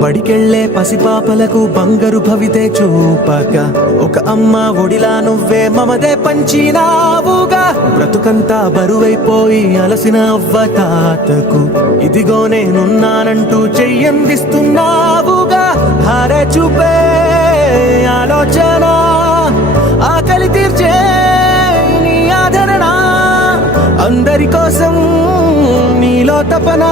బడికెళ్లే పసిపాపలకు బంగారు భవితే చూపక ఒక అమ్మ ఒడిలా నువ్వే మమదే పంచినావుగా. బ్రతుకంతా బరువైపోయి అలసిన అవ్వ తాతకు ఇదిగో నేనున్నానంటూ చెయ్యందిస్తున్నావుగా. హారే చూపే ఆలోచన ఆకలి తీర్చే నీ ఆదరణ అందరి కోసం నీలో తపన